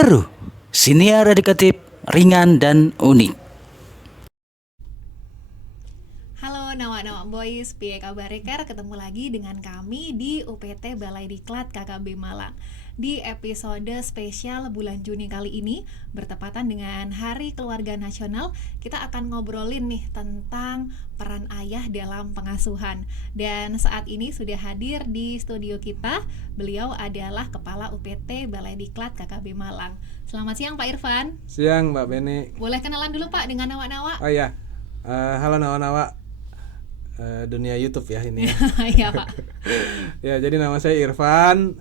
Seru, siniar edukatif, ringan dan unik. Halo Nawa-Nawa Boys, piye kabar Ker? Ketemu lagi dengan kami di UPT Balai Diklat KKB Malang. Di episode spesial bulan Juni kali ini, bertepatan dengan Hari Keluarga Nasional, kita akan ngobrolin nih tentang peran ayah dalam pengasuhan. Dan saat ini sudah hadir di studio kita, beliau adalah Kepala UPT Balai Diklat KKB Malang. Selamat siang Pak Irfan. Siang Mbak Beni. Boleh kenalan dulu Pak dengan Nawa-Nawa? Oh iya, halo Nawa-Nawa. Dunia YouTube ya ini. Iya Pak. Ya, jadi nama saya Irfan,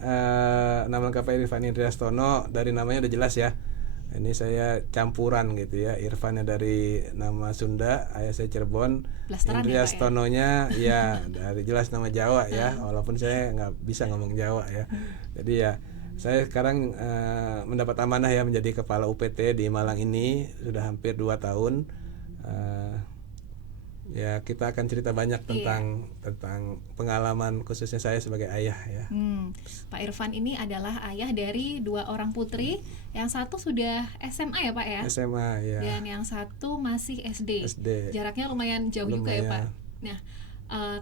nama lengkapnya Irfan Indriastono. Dari namanya udah jelas ya. Ini saya campuran gitu ya. Irfannya dari nama Sunda, ayah saya Cirebon. Blasteran ya, Pak, ya? Indriastononya ya dari jelas nama Jawa ya. Walaupun saya nggak bisa ngomong Jawa ya. Jadi ya saya sekarang mendapat amanah ya menjadi kepala UPT di Malang ini sudah hampir 2 tahun. Ya kita akan cerita banyak tentang pengalaman khususnya saya sebagai ayah ya. Pak Irfan ini adalah ayah dari 2 orang putri, yang satu sudah SMA ya Pak ya? SMA ya. Dan yang satu masih SD. SD. Jaraknya lumayan jauh juga ya Pak. Lumayan. Nah,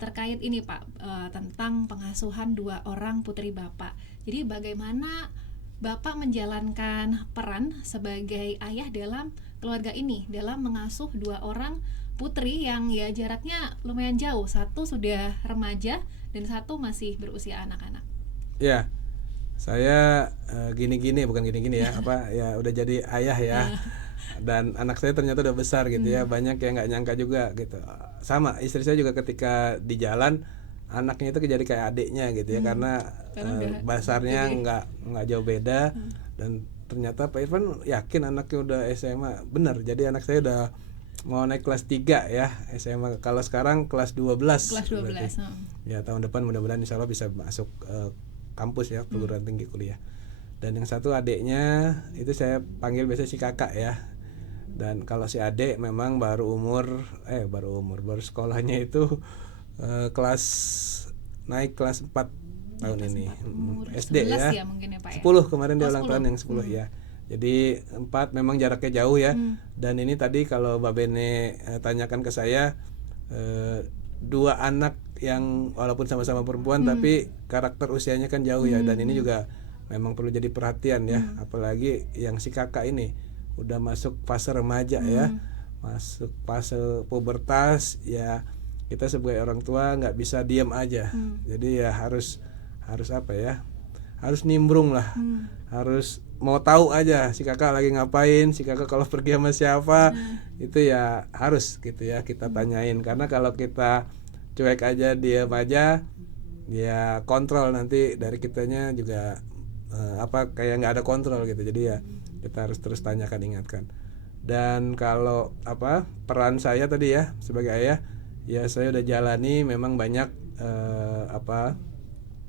terkait ini Pak, tentang pengasuhan 2 orang putri Bapak. Jadi bagaimana Bapak menjalankan peran sebagai ayah dalam keluarga ini, dalam mengasuh 2 orang putri yang ya jaraknya lumayan jauh, satu sudah remaja dan satu masih berusia anak-anak. Ya, saya bukan gini-gini ya, ya udah jadi ayah ya. Dan anak saya ternyata udah besar gitu ya, banyak yang nggak nyangka juga gitu. Sama istri saya juga ketika di jalan anaknya itu jadi kayak adiknya gitu ya, karena besarnya nggak jauh beda. Dan ternyata Pak Irfan yakin anaknya udah SMA, benar. Jadi anak saya udah mau naik kelas 3 ya SMA. Kalau sekarang kelas 12. Kelas 12. Ya tahun depan mudah-mudahan insya Allah bisa masuk kampus ya, perguruan tinggi kuliah. Dan yang satu adiknya itu saya panggil biasanya si kakak ya. Dan kalau si adik memang baru sekolahnya itu naik kelas 4 tahun ini. SD ya. Mungkin ya Pak ya. 10 kemarin dia ulang 10. tahun yang 10 ya. Jadi 4 memang jaraknya jauh ya. Dan ini tadi kalau Mbak Bene tanyakan ke saya, 2 anak yang walaupun sama-sama perempuan tapi karakter usianya kan jauh ya. Dan ini juga memang perlu jadi perhatian ya. Apalagi yang si kakak ini udah masuk fase remaja ya, masuk fase pubertas ya. Kita sebagai orang tua nggak bisa diam aja. Jadi ya harus apa ya, harus nimbrung lah, harus mau tahu aja si kakak lagi ngapain, si kakak kalau pergi sama siapa, itu ya harus gitu ya kita tanyain. Karena kalau kita cuek aja, diam aja, ya kontrol nanti dari kitanya juga kayak nggak ada kontrol gitu. Jadi ya kita harus terus tanyakan, ingatkan. Dan kalau peran saya tadi ya sebagai ayah, ya saya udah jalani memang banyak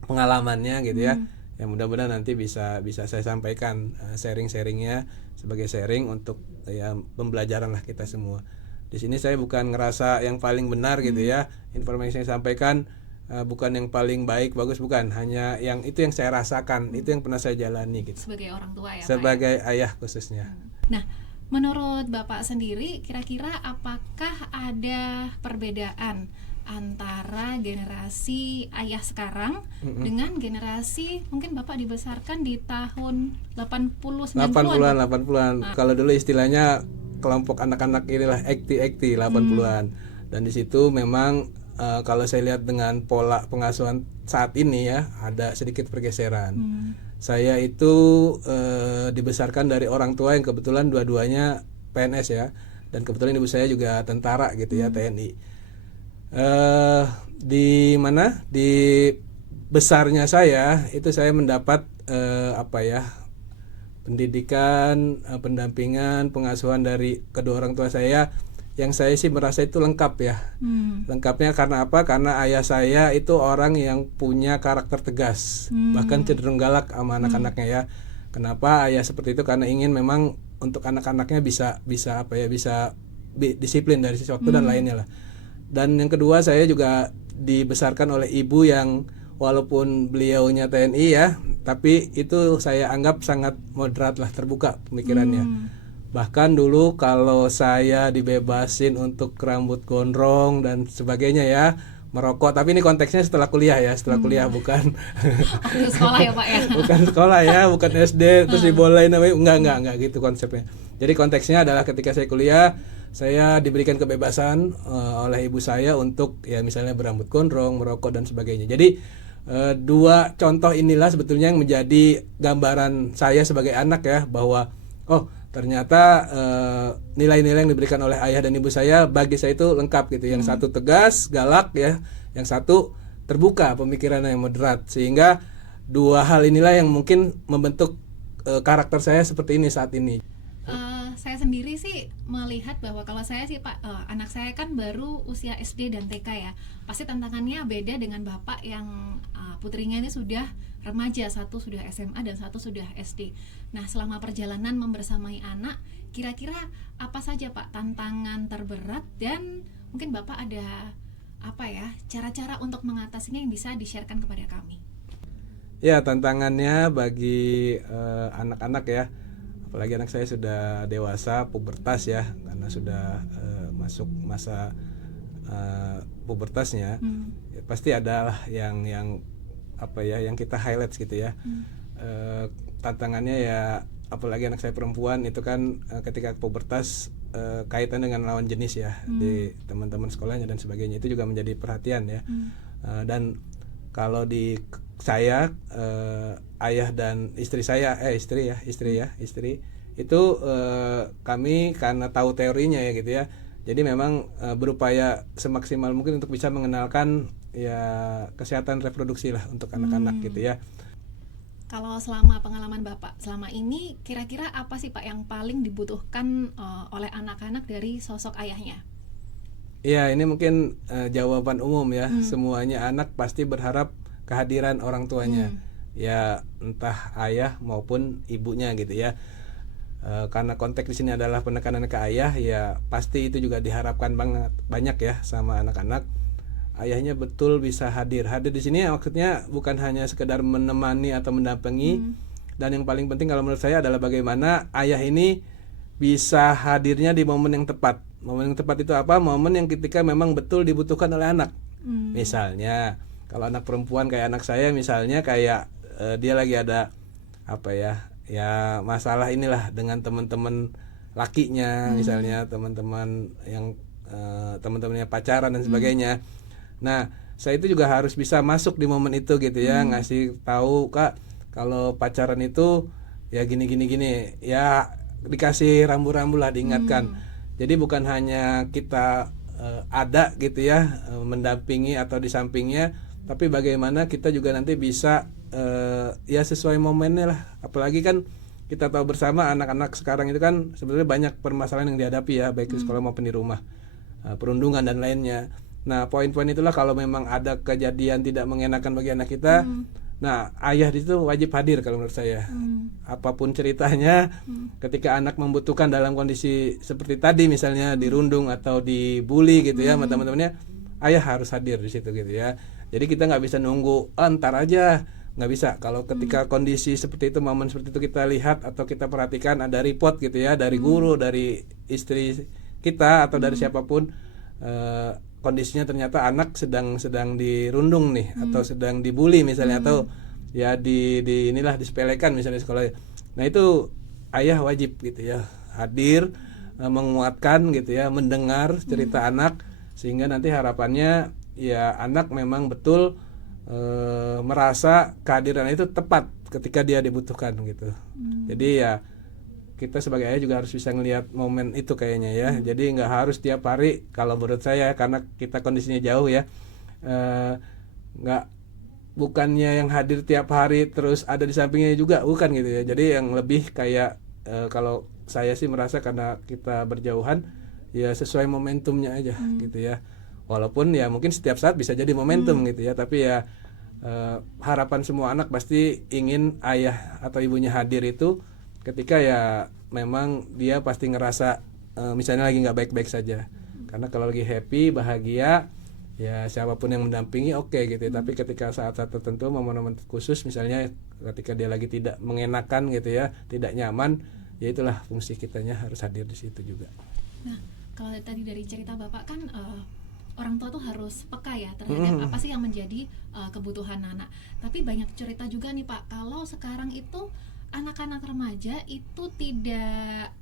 pengalamannya gitu ya. Yang mudah-mudahan nanti bisa saya sampaikan sharing-sharingnya sebagai sharing untuk ya pembelajaran lah kita semua. Di sini saya bukan ngerasa yang paling benar gitu ya. Informasi yang saya sampaikan bukan yang paling baik, bagus, bukan. Hanya yang itu yang saya rasakan, itu yang pernah saya jalani gitu. Sebagai orang tua ya Pak. Sebagai ayah khususnya. Nah, menurut Bapak sendiri, kira-kira apakah ada perbedaan antara generasi ayah sekarang dengan generasi mungkin Bapak dibesarkan di tahun 80 80-an. Kalau dulu istilahnya kelompok anak-anak inilah ekti 80-an. Dan di situ memang kalau saya lihat dengan pola pengasuhan saat ini ya ada sedikit pergeseran. Saya itu dibesarkan dari orang tua yang kebetulan dua-duanya PNS ya, dan kebetulan ibu saya juga tentara gitu ya, TNI. Di besarnya saya itu saya mendapat pendidikan, pendampingan, pengasuhan dari kedua orang tua saya, yang saya sih merasa itu lengkap ya. Lengkapnya karena apa? Karena ayah saya itu orang yang punya karakter tegas, bahkan cenderung galak sama anak-anaknya ya. Kenapa ayah seperti itu? Karena ingin memang untuk anak-anaknya bisa disiplin dari sisi waktu dan lainnya lah. Dan yang kedua, saya juga dibesarkan oleh ibu yang walaupun beliaunya TNI ya, tapi itu saya anggap sangat moderat lah, terbuka pemikirannya. Bahkan dulu kalau saya dibebasin untuk rambut gondrong dan sebagainya ya, merokok, tapi ini konteksnya setelah kuliah ya, setelah kuliah bukan Waktu sekolah ya Pak ya. bukan sekolah ya, bukan SD terus dibolehin enggak gitu konsepnya. Jadi konteksnya adalah ketika saya kuliah, saya diberikan kebebasan oleh ibu saya untuk ya misalnya berambut gondrong, merokok dan sebagainya. Jadi dua contoh inilah sebetulnya yang menjadi gambaran saya sebagai anak ya, bahwa oh ternyata nilai-nilai yang diberikan oleh ayah dan ibu saya bagi saya itu lengkap gitu. Yang satu tegas, galak ya, yang satu terbuka, pemikirannya yang moderat, sehingga dua hal inilah yang mungkin membentuk karakter saya seperti ini saat ini. Saya sendiri sih melihat bahwa kalau saya sih Pak, anak saya kan baru usia SD dan TK ya, pasti tantangannya beda dengan Bapak yang putrinya ini sudah remaja, satu sudah SMA dan satu sudah SD. Nah selama perjalanan membersamai anak, kira-kira apa saja Pak tantangan terberat, dan mungkin Bapak ada apa ya cara-cara untuk mengatasinya yang bisa di-sharekan kepada kami? Ya, tantangannya bagi anak-anak ya, apalagi anak saya sudah dewasa, pubertas ya, karena sudah masuk masa pubertasnya, ya, pasti adalah yang apa ya, yang kita highlight gitu ya. Tantangannya ya, apalagi anak saya perempuan itu kan ketika pubertas kaitan dengan lawan jenis ya, di teman-teman sekolahnya dan sebagainya, itu juga menjadi perhatian ya. Dan kalau di saya, ayah dan istri saya, istri itu kami karena tahu teorinya ya gitu ya, jadi memang berupaya semaksimal mungkin untuk bisa mengenalkan ya kesehatan reproduksi lah untuk anak-anak gitu ya. Kalau selama pengalaman Bapak selama ini, kira-kira apa sih Pak yang paling dibutuhkan oleh anak-anak dari sosok ayahnya? Ya, ini mungkin jawaban umum ya. Semuanya anak pasti berharap kehadiran orang tuanya, ya entah ayah maupun ibunya gitu ya. Karena konteks di sini adalah penekanan ke ayah, ya pasti itu juga diharapkan banyak ya sama anak-anak. Ayahnya betul bisa hadir. Hadir di sini maksudnya bukan hanya sekedar menemani atau mendampingi, dan yang paling penting kalau menurut saya adalah bagaimana ayah ini bisa hadirnya di momen yang tepat. Momen yang tepat itu apa? Momen yang ketika memang betul dibutuhkan oleh anak. Misalnya kalau anak perempuan kayak anak saya misalnya, kayak dia lagi ada apa ya masalah inilah dengan teman-teman lakinya, misalnya teman-teman yang teman-temannya pacaran dan sebagainya. Nah saya itu juga harus bisa masuk di momen itu gitu ya, ngasih tahu, Kak kalau pacaran itu ya gini ya, dikasih rambu-rambu lah, diingatkan. Jadi bukan hanya kita ada gitu ya, mendampingi atau di sampingnya, tapi bagaimana kita juga nanti bisa ya sesuai momennya lah. Apalagi kan kita tahu bersama anak-anak sekarang itu kan sebenarnya banyak permasalahan yang dihadapi ya, baik di sekolah maupun di rumah, perundungan dan lainnya. Nah poin-poin itulah kalau memang ada kejadian tidak mengenakan bagi anak kita, nah ayah di situ wajib hadir kalau menurut saya. Apapun ceritanya, ketika anak membutuhkan dalam kondisi seperti tadi misalnya dirundung atau dibully gitu ya sama teman-temannya, ayah harus hadir di situ gitu ya. Jadi kita nggak bisa nunggu ntar aja, nggak bisa. Kalau ketika kondisi seperti itu, momen seperti itu kita lihat atau kita perhatikan ada report gitu ya dari guru, dari istri kita atau dari siapapun, kondisinya ternyata anak sedang dirundung nih, atau sedang dibully misalnya, atau ya di inilah disepelekan misalnya di sekolah. Nah itu ayah wajib gitu ya hadir, menguatkan gitu ya, mendengar cerita anak, sehingga nanti harapannya ya anak memang betul merasa kehadiran itu tepat ketika dia dibutuhkan gitu. Jadi ya kita sebagai ayah juga harus bisa ngelihat momen itu kayaknya ya. Jadi nggak harus tiap hari kalau menurut saya, karena kita kondisinya jauh ya, nggak, bukannya yang hadir tiap hari terus ada di sampingnya juga, bukan gitu ya. Jadi yang lebih kayak kalau saya sih merasa karena kita berjauhan ya sesuai momentumnya aja gitu ya. Walaupun ya mungkin setiap saat bisa jadi momentum gitu ya, tapi ya harapan semua anak pasti ingin ayah atau ibunya hadir itu ketika ya memang dia pasti ngerasa misalnya lagi nggak baik-baik saja. Karena kalau lagi happy, bahagia, ya siapapun yang mendampingi oke gitu ya. Tapi ketika saat-saat tertentu, momen-momen khusus misalnya ketika dia lagi tidak mengenakan gitu ya, tidak nyaman, ya itulah fungsi kitanya harus hadir di situ juga. Nah, kalau tadi dari cerita Bapak kan orang tua tuh harus peka ya terhadap apa sih yang menjadi kebutuhan anak. Tapi banyak cerita juga nih Pak, kalau sekarang itu anak-anak remaja itu tidak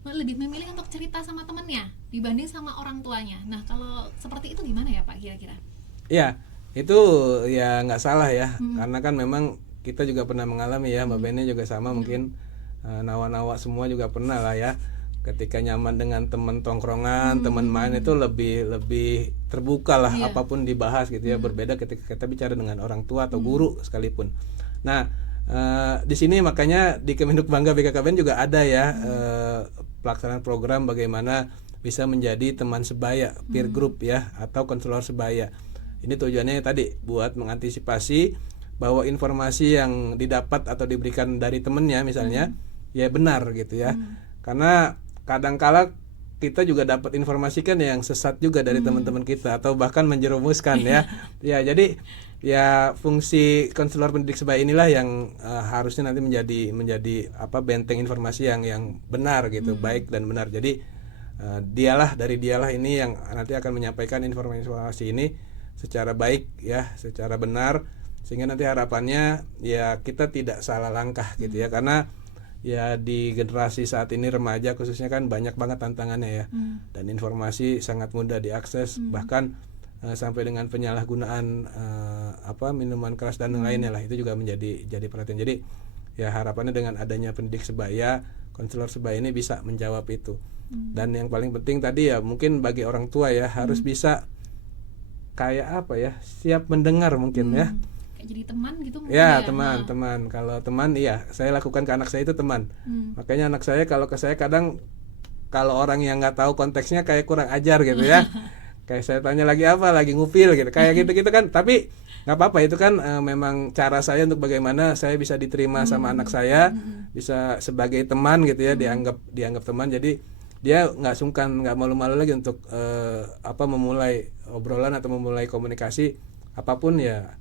lebih memilih untuk cerita sama temennya dibanding sama orang tuanya. Nah, kalau seperti itu gimana ya Pak kira-kira? Ya, itu ya nggak salah ya, karena kan memang kita juga pernah mengalami ya, Mbak Bene juga sama mungkin, nawa-nawa semua juga pernah lah ya. Ketika nyaman dengan teman tongkrongan, teman main itu lebih terbuka lah, apapun dibahas gitu ya. Berbeda ketika kita bicara dengan orang tua atau guru sekalipun. Nah, di sini makanya di Kemenduk Bangga BKKBN juga ada ya pelaksanaan program bagaimana bisa menjadi teman sebaya, peer group ya, atau konselor sebaya. Ini tujuannya tadi buat mengantisipasi bahwa informasi yang didapat atau diberikan dari temennya misalnya ya benar gitu ya. Karena kadangkala kita juga dapat informasi kan yang sesat juga dari teman-teman kita atau bahkan menjerumuskan ya. Ya, jadi ya fungsi konselor pendidik sebaya inilah yang harusnya nanti menjadi benteng informasi yang benar gitu, baik dan benar. Jadi dialah ini yang nanti akan menyampaikan informasi ini secara baik ya, secara benar, sehingga nanti harapannya ya kita tidak salah langkah gitu ya. Karena ya di generasi saat ini remaja khususnya kan banyak banget tantangannya ya, dan informasi sangat mudah diakses, bahkan sampai dengan penyalahgunaan minuman keras dan lainnya lah, itu juga jadi perhatian. Jadi ya harapannya dengan adanya pendidik sebaya, konselor sebaya ini bisa menjawab itu. Dan yang paling penting tadi ya mungkin bagi orang tua ya harus bisa kayak siap mendengar mungkin ya. Jadi teman gitu mungkin ya. Teman. Kalau teman iya, saya lakukan ke anak saya itu teman. Makanya anak saya kalau ke saya kadang kalau orang yang nggak tahu konteksnya kayak kurang ajar gitu ya. Kayak saya tanya lagi ngupil gitu, kayak gitu kan. Tapi nggak apa-apa, itu kan memang cara saya untuk bagaimana saya bisa diterima sama anak saya, bisa sebagai teman gitu ya, dianggap teman. Jadi dia nggak sungkan, nggak malu-malu lagi untuk memulai obrolan atau memulai komunikasi apapun ya.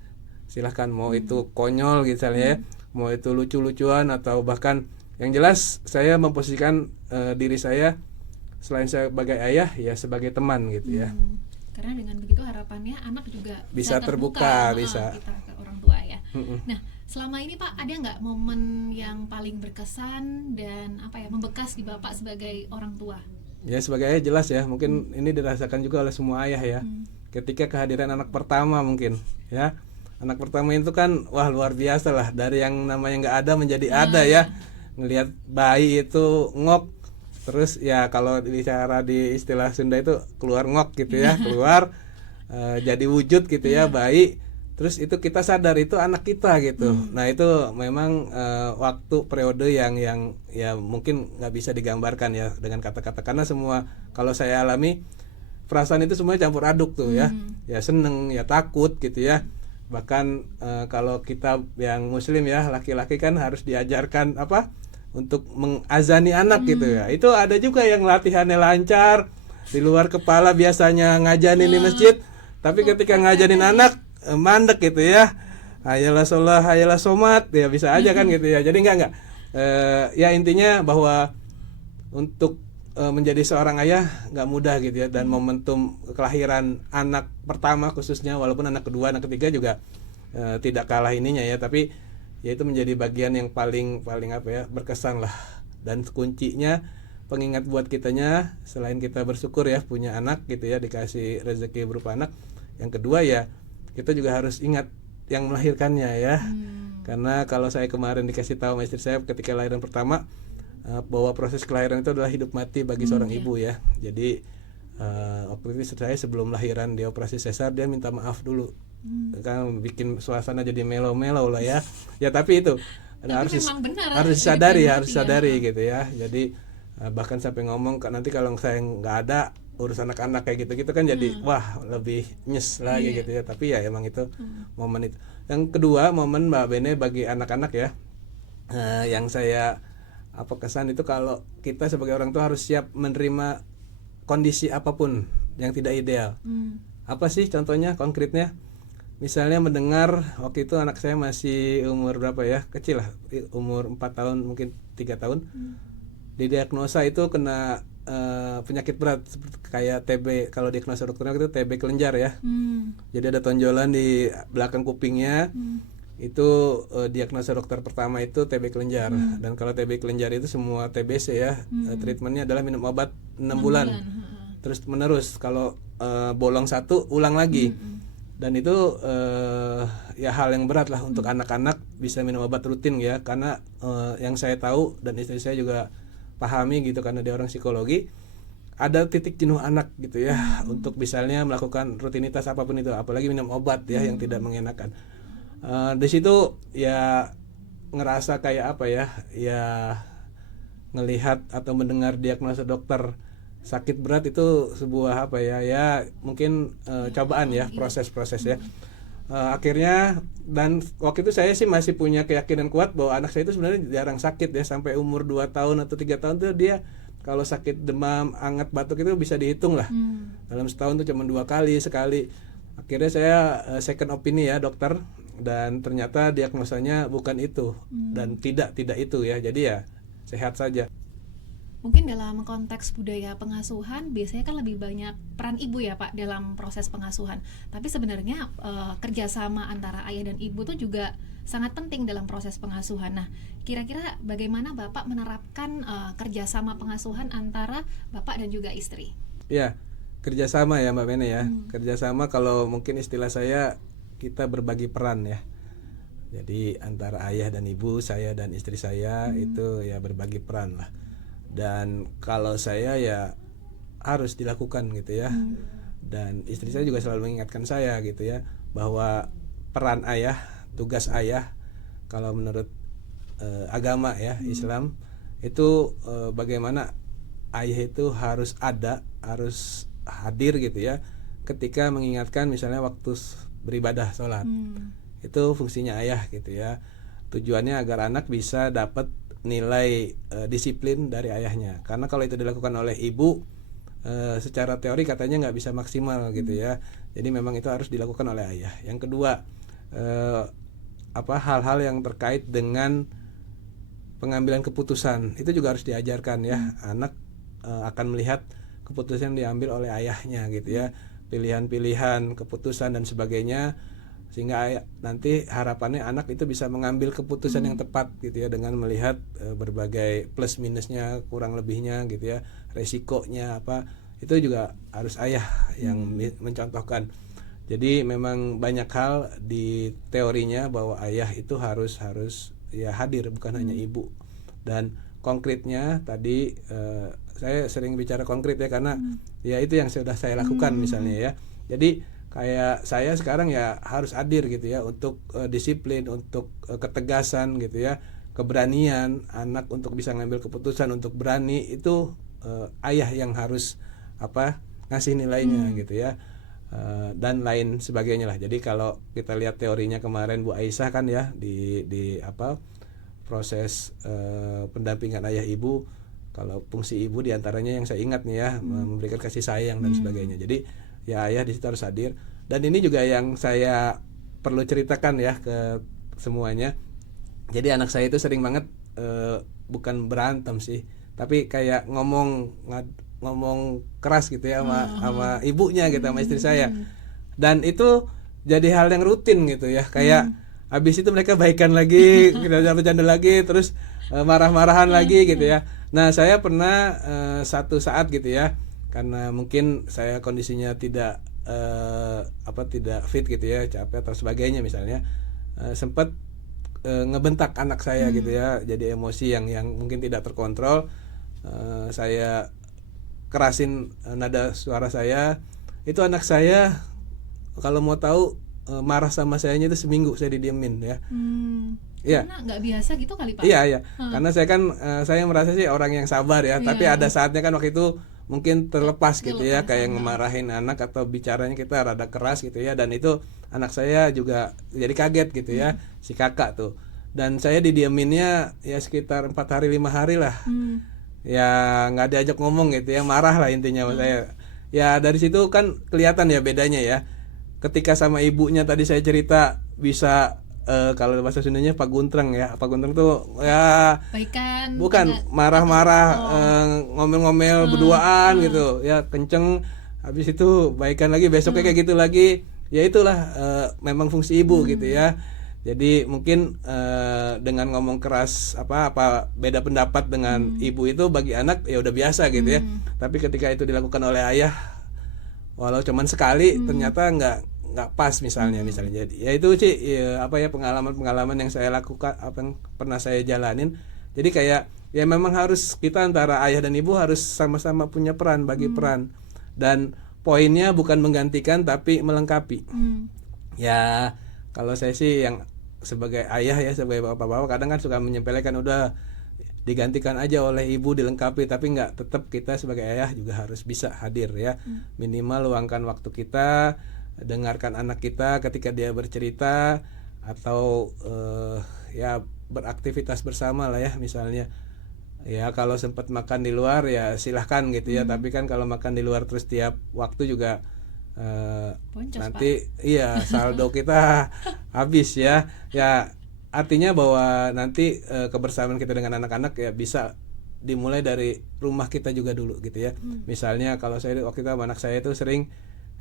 Silahkan, mau itu konyol gitu misalnya ya, mau itu lucu-lucuan atau bahkan yang jelas saya memposisikan diri saya selain sebagai ayah ya sebagai teman gitu ya. Karena dengan begitu harapannya anak juga bisa terbuka bisa kita ke orang tua ya. Nah, selama ini Pak ada nggak momen yang paling berkesan dan membekas di Bapak sebagai orang tua? Ya sebagai ayah jelas ya, mungkin ini dirasakan juga oleh semua ayah ya. Ketika kehadiran anak pertama mungkin ya. Anak pertama itu kan wah luar biasa lah, dari yang namanya nggak ada menjadi ada ya. Ngelihat bayi itu ngok, terus ya kalau bicara di istilah Sunda itu keluar ngok gitu ya, keluar jadi wujud gitu ya bayi. Terus itu kita sadar itu anak kita gitu. Nah itu memang waktu periode yang ya mungkin nggak bisa digambarkan ya dengan kata-kata, karena semua kalau saya alami perasaan itu semuanya campur aduk tuh ya. Ya seneng, ya takut gitu ya. Bahkan kalau kita yang muslim ya, laki-laki kan harus diajarkan untuk mengazani anak gitu ya. Itu ada juga yang latihannya lancar, di luar kepala biasanya ngajanin di masjid, tapi ketika ngajanin anak mandek gitu ya. Hayalah sholah, hayalah somat, ya bisa aja kan gitu ya. Jadi enggak ya intinya bahwa untuk menjadi seorang ayah nggak mudah gitu ya, dan momentum kelahiran anak pertama khususnya, walaupun anak kedua, anak ketiga juga tidak kalah ininya ya, tapi ya itu menjadi bagian yang paling berkesan lah, dan kuncinya pengingat buat kitanya selain kita bersyukur ya punya anak gitu ya, dikasih rezeki berupa anak, yang kedua ya kita juga harus ingat yang melahirkannya ya. Karena kalau saya kemarin dikasih tahu sama istri saya ketika lahiran pertama bahwa proses kelahiran itu adalah hidup mati bagi seorang ibu ya. Jadi waktu itu istri saya sebelum lahiran dia operasi sesar, dia minta maaf dulu, kan bikin suasana jadi melo-melo lah ya. Ya tapi itu harus disadari gitu ya. Jadi bahkan sampai ngomong nanti kalau saya nggak ada urus anak-anak kayak gitu kan jadi wah lebih nyes lagi gitu ya. Tapi ya emang itu momen itu. Yang kedua momen Mbak Bene bagi anak-anak ya, yang saya kesan itu kalau kita sebagai orang tua harus siap menerima kondisi apapun yang tidak ideal. Apa sih contohnya konkretnya? Misalnya mendengar waktu itu anak saya masih umur berapa ya? Kecil lah, umur 4 tahun mungkin 3 tahun. Didiagnosa itu kena penyakit berat seperti kayak TB. Kalau diagnosa dokternya itu TB kelenjar ya. Jadi ada tonjolan di belakang kupingnya. Itu diagnosa dokter pertama itu TB kelenjar. Dan kalau TB kelenjar itu semua TBC ya, treatmentnya adalah minum obat 6 bulan. Terus menerus. Kalau bolong satu ulang lagi. Dan itu ya hal yang berat lah untuk anak-anak bisa minum obat rutin ya, karena yang saya tahu dan istri saya juga pahami gitu karena dia orang psikologi, ada titik jenuh anak gitu ya untuk misalnya melakukan rutinitas apapun itu, apalagi minum obat ya yang tidak mengenakan. Di situ ya ngerasa kayak apa ya ngelihat atau mendengar diagnosa dokter sakit berat itu sebuah apa ya mungkin cobaan ya, proses-proses ya. Akhirnya, dan waktu itu saya sih masih punya keyakinan kuat bahwa anak saya itu sebenarnya jarang sakit ya, sampai umur 2 tahun atau 3 tahun tuh dia kalau sakit demam, anget, batuk itu bisa dihitung lah. Dalam setahun tuh cuma 2 kali, sekali. Akhirnya saya second opini ya dokter, dan ternyata diagnosanya bukan itu dan tidak itu ya. Jadi ya sehat saja. Mungkin dalam konteks budaya pengasuhan biasanya kan lebih banyak peran ibu ya Pak dalam proses pengasuhan. Tapi sebenarnya kerjasama antara ayah dan ibu tuh juga sangat penting dalam proses pengasuhan. Nah, kira-kira bagaimana Bapak menerapkan kerjasama pengasuhan antara Bapak dan juga istri? Ya, kerjasama ya Mbak Bene ya. Kerjasama kalau mungkin istilah saya, kita berbagi peran ya. Jadi antara ayah dan ibu, saya dan istri saya itu ya berbagi peran lah. Dan kalau saya ya harus dilakukan gitu ya. Dan istri saya juga selalu mengingatkan saya gitu ya, bahwa peran ayah, tugas ayah kalau menurut agama ya Islam itu bagaimana ayah itu harus ada, harus hadir gitu ya ketika mengingatkan misalnya waktu beribadah sholat. Itu fungsinya ayah gitu ya. Tujuannya agar anak bisa dapat nilai disiplin dari ayahnya, karena kalau itu dilakukan oleh ibu secara teori katanya nggak bisa maksimal gitu ya. Jadi memang itu harus dilakukan oleh ayah. Yang kedua, hal-hal yang terkait dengan pengambilan keputusan itu juga harus diajarkan ya. Anak akan melihat keputusan yang diambil oleh ayahnya gitu ya, pilihan-pilihan keputusan dan sebagainya, sehingga nanti harapannya anak itu bisa mengambil keputusan yang tepat gitu ya, dengan melihat berbagai plus minusnya, kurang lebihnya gitu ya, resikonya apa, itu juga harus ayah yang mencontohkan. Jadi memang banyak hal di teorinya bahwa ayah itu harus ya hadir, bukan hanya ibu. Dan konkretnya tadi saya sering bicara konkret ya, karena ya itu yang sudah saya lakukan misalnya ya. Jadi kayak saya sekarang ya harus hadir gitu ya untuk disiplin, untuk ketegasan gitu ya, keberanian anak untuk bisa ngambil keputusan, untuk berani itu ayah yang harus ngasih nilainya gitu ya, dan lain sebagainya lah. Jadi kalau kita lihat teorinya kemarin Bu Aisyah kan ya di proses pendampingan ayah ibu, kalau fungsi ibu diantaranya yang saya ingat nih ya, memberikan kasih sayang dan sebagainya. Jadi ya ayah di situ harus hadir. Dan ini juga yang saya perlu ceritakan ya ke semuanya. Jadi anak saya itu sering banget bukan berantem sih, tapi kayak ngomong keras gitu ya sama ibunya gitu, sama istri saya. Dan itu jadi hal yang rutin gitu ya, kayak habis itu mereka baikan lagi, bercanda lagi, terus marah-marahan lagi gitu ya. Nah, saya pernah satu saat gitu ya, karena mungkin saya kondisinya tidak tidak fit gitu ya, capek atau sebagainya misalnya, sempat ngebentak anak saya gitu ya, jadi emosi yang mungkin tidak terkontrol. Saya kerasin nada suara saya. Itu anak saya kalau mau tahu marah sama sayanya itu seminggu saya didiemin ya. Iya. Karena nggak biasa gitu kali Pak. Iya. Karena saya kan saya merasa sih orang yang sabar ya, tapi ada saatnya kan waktu itu mungkin terlepas gitu ya, kayak ngemarahin anak atau bicaranya kita rada keras gitu ya, dan itu anak saya juga jadi kaget gitu ya, si kakak tuh. Dan saya didieminnya ya sekitar 4 hari 5 hari lah. Ya nggak diajak ngomong gitu ya, marah lah intinya saya. ya dari situ kan kelihatan ya bedanya ya. Ketika sama ibunya tadi saya cerita bisa kalau bahasa Sundanya paguntreng ya. Paguntreng tuh ya Baikan bukan agak marah-marah, ngomel-ngomel berduaan ah. gitu ya, kenceng. Habis itu baikan lagi, besoknya kayak gitu lagi. Ya itulah memang fungsi ibu gitu ya. Jadi mungkin dengan ngomong keras apa beda pendapat dengan ibu itu bagi anak ya udah biasa gitu ya. Tapi ketika itu dilakukan oleh ayah, walau cuman sekali ternyata nggak pas misalnya. Jadi ya itu sih ya, pengalaman yang saya lakukan, apa yang pernah saya jalanin. Jadi kayak ya memang harus kita antara ayah dan ibu harus sama-sama punya peran, bagi peran, dan poinnya bukan menggantikan tapi melengkapi. Ya kalau saya sih yang sebagai ayah ya, sebagai bapak-bapak kadang kan suka menyepelekan, udah digantikan aja oleh ibu, dilengkapi, tapi nggak, tetap kita sebagai ayah juga harus bisa hadir ya. Minimal luangkan waktu kita, dengarkan anak kita ketika dia bercerita, atau ya beraktivitas bersama lah ya, misalnya ya kalau sempat makan di luar ya silahkan gitu ya. Tapi kan kalau makan di luar terus tiap waktu juga Boncos, nanti iya saldo kita habis ya. Ya artinya bahwa nanti kebersamaan kita dengan anak-anak ya bisa dimulai dari rumah kita juga dulu gitu ya. Misalnya kalau saya waktu itu sama anak saya itu sering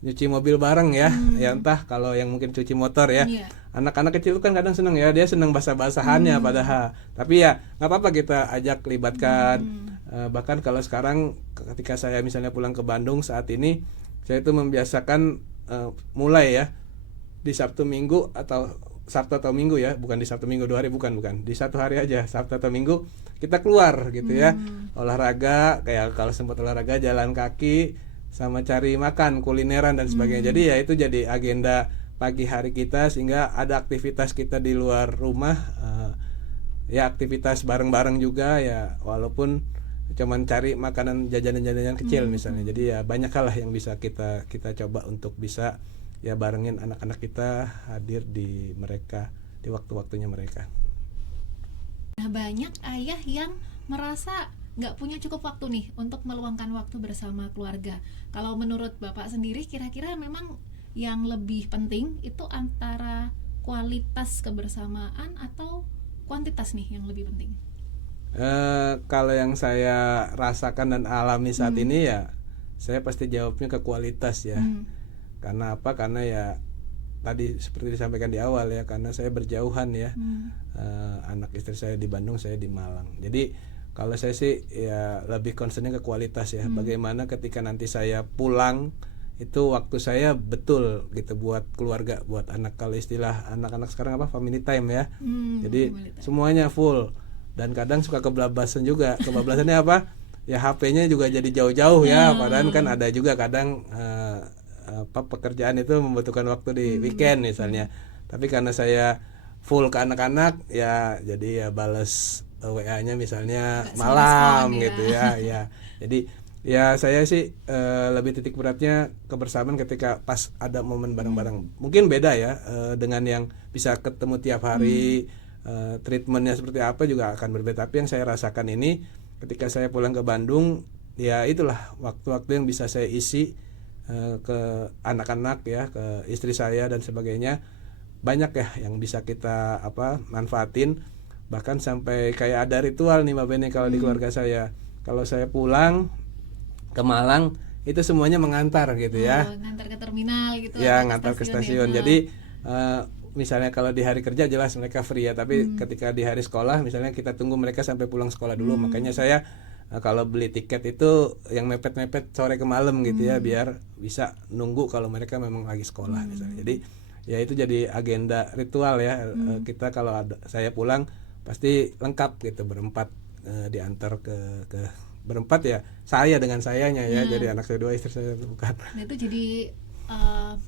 nyuci mobil bareng ya. Ya entah kalau yang mungkin cuci motor ya. Iya. Anak-anak kecil kan kadang seneng ya, dia seneng basah-basahannya padahal. Tapi ya nggak apa-apa kita ajak libatkan. Bahkan kalau sekarang ketika saya misalnya pulang ke Bandung saat ini, saya itu membiasakan mulai ya di Sabtu Minggu atau Sabtu atau Minggu ya, bukan di Sabtu Minggu 2 hari, bukan di satu hari aja, Sabtu atau Minggu kita keluar gitu ya, olahraga, kayak kalau sempat olahraga jalan kaki sama cari makan, kulineran dan sebagainya. Jadi ya itu jadi agenda pagi hari kita, sehingga ada aktivitas kita di luar rumah, ya aktivitas bareng-bareng juga ya, walaupun cuman cari makanan, jajanan-jajanan kecil misalnya. Jadi ya banyak hal lah yang bisa kita coba untuk bisa ya barengin anak-anak kita, hadir di mereka di waktu-waktunya mereka. Nah, banyak ayah yang merasa nggak punya cukup waktu nih untuk meluangkan waktu bersama keluarga. Kalau menurut Bapak sendiri, kira-kira memang yang lebih penting itu antara kualitas kebersamaan atau kuantitas nih yang lebih penting? Kalau yang saya rasakan dan alami saat ini ya, saya pasti jawabnya ke kualitas ya. Karena apa? Karena ya tadi seperti disampaikan di awal ya, karena saya berjauhan ya. Anak istri saya di Bandung, saya di Malang. Jadi kalau saya sih ya lebih concernnya ke kualitas ya. Bagaimana ketika nanti saya pulang itu waktu saya betul gitu buat keluarga, buat anak. Kalau istilah anak-anak sekarang apa, family time ya. Jadi semuanya full. Dan kadang suka kebablasan juga. Kebablasannya apa? Ya HP-nya juga jadi jauh-jauh ya. Padahal kan ada juga kadang pekerjaan itu membutuhkan waktu di weekend misalnya. Tapi karena saya full ke anak-anak ya, jadi ya bales WA-nya misalnya malam gitu ya. Ya. Jadi ya saya sih lebih titik beratnya kebersamaan ketika pas ada momen bareng-bareng. Mungkin beda ya dengan yang bisa ketemu tiap hari, treatmentnya seperti apa juga akan berbeda. Tapi yang saya rasakan ini ketika saya pulang ke Bandung, ya itulah waktu-waktu yang bisa saya isi ke anak-anak ya, ke istri saya dan sebagainya. Banyak ya yang bisa kita manfaatin. Bahkan sampai kayak ada ritual nih Mbak Bene kalau di keluarga saya. Kalau saya pulang ke Malang itu semuanya mengantar gitu ya. Ngantar ke terminal gitu. Ya, ngantar ke stasiun. Jadi misalnya kalau di hari kerja jelas mereka free ya, tapi ketika di hari sekolah misalnya kita tunggu mereka sampai pulang sekolah dulu. Makanya saya kalau beli tiket itu yang mepet-mepet sore ke malam gitu ya, biar bisa nunggu kalau mereka memang lagi sekolah misalnya. Jadi ya itu jadi agenda ritual ya. Kita kalau saya pulang pasti lengkap gitu, berempat diantar ke berempat ya, saya dengan sayanya ya. Jadi anak saya 2, istri saya bukan. Nah, itu jadi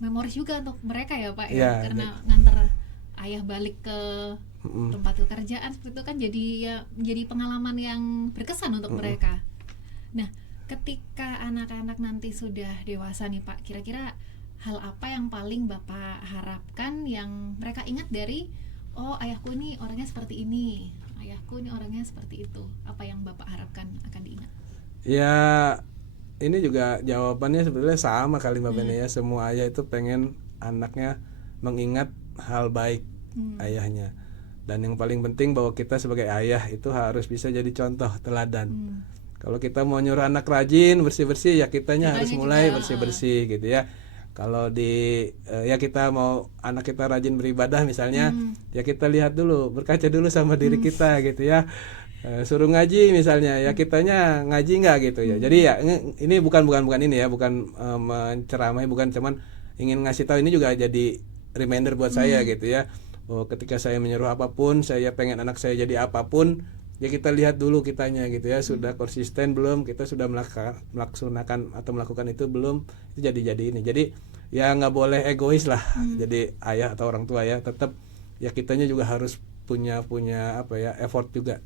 memoris juga untuk mereka ya Pak ya, karena nganter ayah balik ke tempat pekerjaan seperti itu kan, jadi ya menjadi pengalaman yang berkesan untuk mereka. Nah, ketika anak-anak nanti sudah dewasa nih Pak, kira-kira hal apa yang paling Bapak harapkan yang mereka ingat dari ayahku ini orangnya seperti ini, ayahku ini orangnya seperti itu? Apa yang Bapak harapkan akan diingat? Ya ini juga jawabannya sebetulnya sama kali Mbak Bene ya. Semua ayah itu pengen anaknya mengingat hal baik ayahnya. Dan yang paling penting bahwa kita sebagai ayah itu harus bisa jadi contoh teladan. Kalau kita mau nyuruh anak rajin bersih-bersih ya kitanya harus mulai bersih-bersih gitu ya. Kalau ya kita mau anak kita rajin beribadah misalnya, ya kita lihat dulu, berkaca dulu sama diri kita gitu ya. Suruh ngaji misalnya, ya kitanya ngaji nggak gitu ya. Jadi ya ini bukan ini ya, bukan menceramai, bukan cuman ingin ngasih tahu, ini juga jadi reminder buat saya gitu ya. Oh, ketika saya menyuruh apapun, saya pengen anak saya jadi apapun, ya kita lihat dulu kitanya gitu ya, sudah konsisten belum, kita sudah melaksanakan atau melakukan itu belum, itu jadi ini. Jadi ya nggak boleh egois lah. Jadi ayah atau orang tua ya, tetap ya kitanya juga harus punya apa ya, effort juga.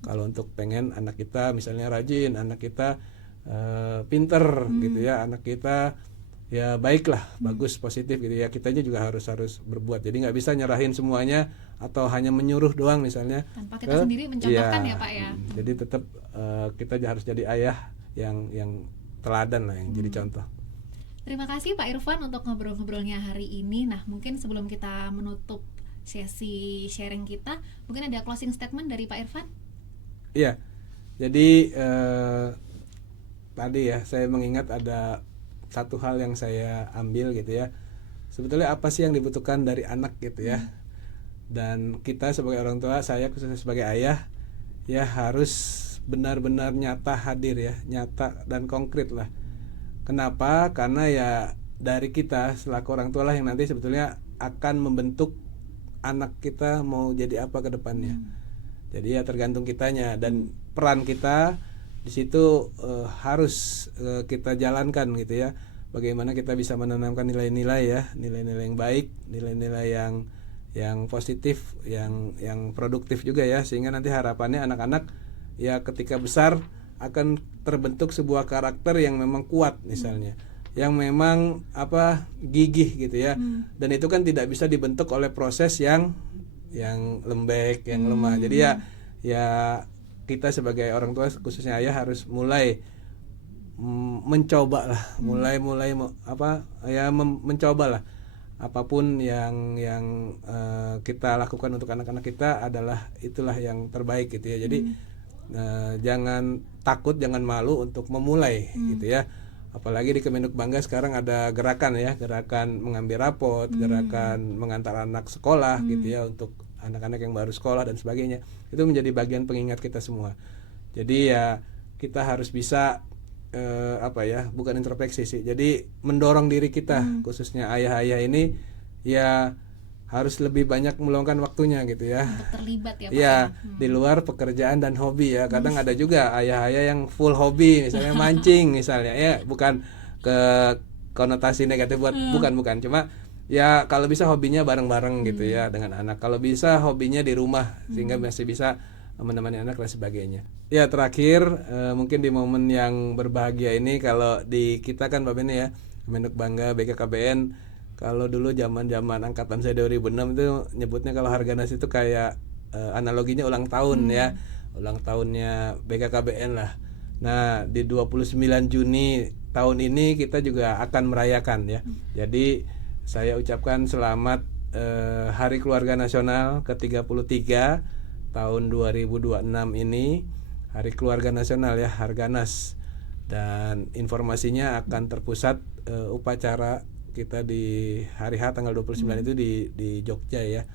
Kalau untuk pengen anak kita misalnya rajin, anak kita pinter gitu ya, anak kita ya baiklah, bagus, positif gitu ya, kitanya juga harus berbuat. Jadi nggak bisa nyerahin semuanya atau hanya menyuruh doang misalnya tanpa kita sendiri mencontohkan ya Pak ya. Jadi tetap kita harus jadi ayah yang teladan lah, yang jadi contoh. Terima kasih Pak Irfan untuk ngobrol-ngobrolnya hari ini. Nah, mungkin sebelum kita menutup sesi sharing kita, mungkin ada closing statement dari Pak Irfan? Iya, jadi tadi ya saya mengingat ada satu hal yang saya ambil gitu ya. Sebetulnya apa sih yang dibutuhkan dari anak gitu ya. Dan kita sebagai orang tua, saya khususnya sebagai ayah, ya harus benar-benar nyata hadir ya, nyata dan konkret lah. Kenapa? Karena ya dari kita selaku orang tua lah yang nanti sebetulnya akan membentuk anak kita mau jadi apa ke depannya. Jadi ya tergantung kitanya, dan peran kita di situ harus kita jalankan gitu ya. Bagaimana kita bisa menanamkan nilai-nilai ya, nilai-nilai yang baik, nilai-nilai yang positif, yang produktif juga ya, sehingga nanti harapannya anak-anak ya ketika besar akan terbentuk sebuah karakter yang memang kuat misalnya, yang memang gigih gitu ya. Dan itu kan tidak bisa dibentuk oleh proses yang lembek, yang lemah. Jadi ya kita sebagai orang tua khususnya ayah harus mulai mencoba lah, mencoba lah apapun yang kita lakukan untuk anak-anak kita itulah yang terbaik gitu ya. Jadi jangan takut, jangan malu untuk memulai gitu ya. Apalagi di Kemenuk Bangga sekarang ada gerakan mengambil rapot, gerakan mengantar anak sekolah gitu ya, untuk anak-anak yang baru sekolah dan sebagainya. Itu menjadi bagian pengingat kita semua. Jadi ya kita harus bisa bukan introspeksi sih. Jadi mendorong diri kita, khususnya ayah-ayah ini ya harus lebih banyak meluangkan waktunya gitu ya. Untuk terlibat ya Pak. Ya, di luar pekerjaan dan hobi ya. Kadang ada juga ayah-ayah yang full hobi, misalnya mancing misalnya ya, bukan ke konotasi negatif bukan. Cuma ya kalau bisa hobinya bareng-bareng gitu ya dengan anak. Kalau bisa hobinya di rumah sehingga masih bisa menemani anak dan sebagainya. Ya terakhir mungkin di momen yang berbahagia ini, kalau di kita kan Mbak Bene ya, Kemenuk Bangga BKKBN, kalau dulu zaman angkatan saya 2006 itu nyebutnya kalau harga nasi itu kayak analoginya ulang tahun ya, ulang tahunnya BKKBN lah. Nah di 29 Juni tahun ini kita juga akan merayakan ya. Jadi saya ucapkan selamat Hari Keluarga Nasional ke-33 tahun 2026 ini, Hari Keluarga Nasional ya, Harganas. Dan informasinya akan terpusat upacara kita di hari H tanggal 29 itu di Jogja ya.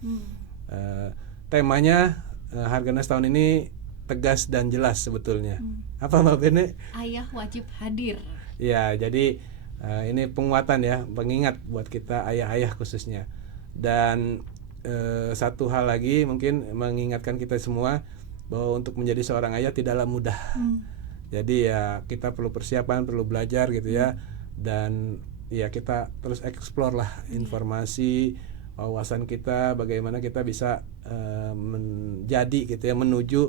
Temanya Harganas tahun ini tegas dan jelas sebetulnya. Apa Mbak Bene? Ayah wajib hadir. Ya, jadi ini penguatan ya, pengingat buat kita ayah-ayah khususnya. Dan satu hal lagi mungkin mengingatkan kita semua bahwa untuk menjadi seorang ayah tidaklah mudah. Jadi ya kita perlu persiapan, perlu belajar gitu ya. Dan ya kita terus explore lah informasi, wawasan kita, bagaimana kita bisa menjadi gitu ya, menuju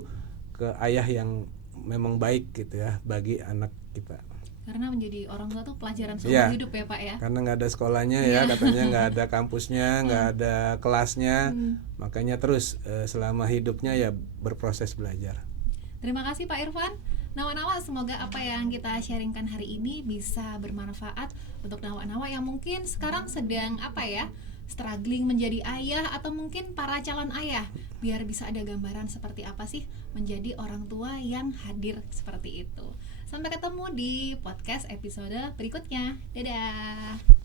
ke ayah yang memang baik gitu ya bagi anak kita. Karena menjadi orang tua tuh pelajaran seumur hidup ya Pak ya. Karena nggak ada sekolahnya ya, katanya nggak ada kampusnya, nggak ada kelasnya, makanya terus selama hidupnya ya berproses belajar. Terima kasih Pak Irfan Nawa-nawa, semoga apa yang kita sharingkan hari ini bisa bermanfaat untuk nawa-nawa yang mungkin sekarang sedang struggling menjadi ayah, atau mungkin para calon ayah, biar bisa ada gambaran seperti apa sih menjadi orang tua yang hadir seperti itu. Sampai ketemu di podcast episode berikutnya. Dadah.